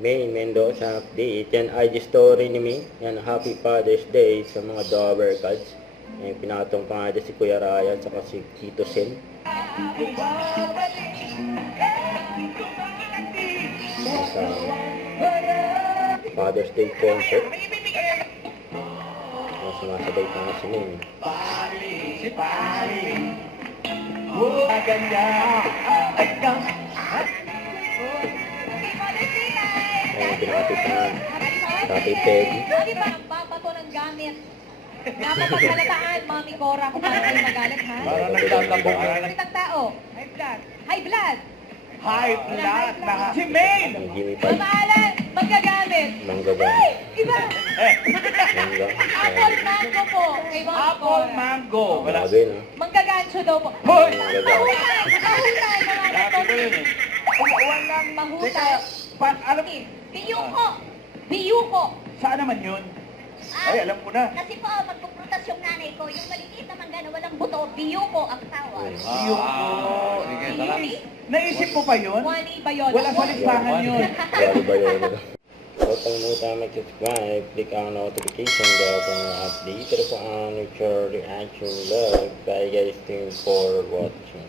May Mendoza update. Yan IG story ni May. Yan, Happy Father's Day sa mga Dover Cards. Yan, pinatong pa nga dyan si Kuya Ryan saka si Tito Sen. Sa Father's Day concert. Yan, sumasabay pa nga si May. Yan, binati pa nga Tatay Peggy. Di ba, papato ng gamit. Dapat pagkalataan, Mami Cora, kung paano kayo magalit, ha? Parang nagtatabuhan. Kapit ang tao. High blood. High blood. High blood na si Maine! Ang Jimmy Pie. Mamahalan, magkagamit. Manggagamit. Ay, iba. Mangga. Apple mango po, kay Mami Apple Cora. mango. Wala. Bagay na. Manggagancho daw po. Hoy! Mahutay, mahutay, mga Sabi ko kapatid. yun eh. Walang mahutay. Alam, Biyuko. Biyuko. saan naman yun? Ay, alam ko na. Kasi po, magpuprutas yung nanay ko, yung maliliit na mangga na walang buto, biyuko ang tawag. Yung Sige, salamat. Naisip mo pa yun? Wani Bayola. Wala sa listahan yun. Bali ba yun? Huwag kalimutan mag-subscribe, click ang notification bell kung update po ang your reaction vlog. Bye guys, thanks for watching.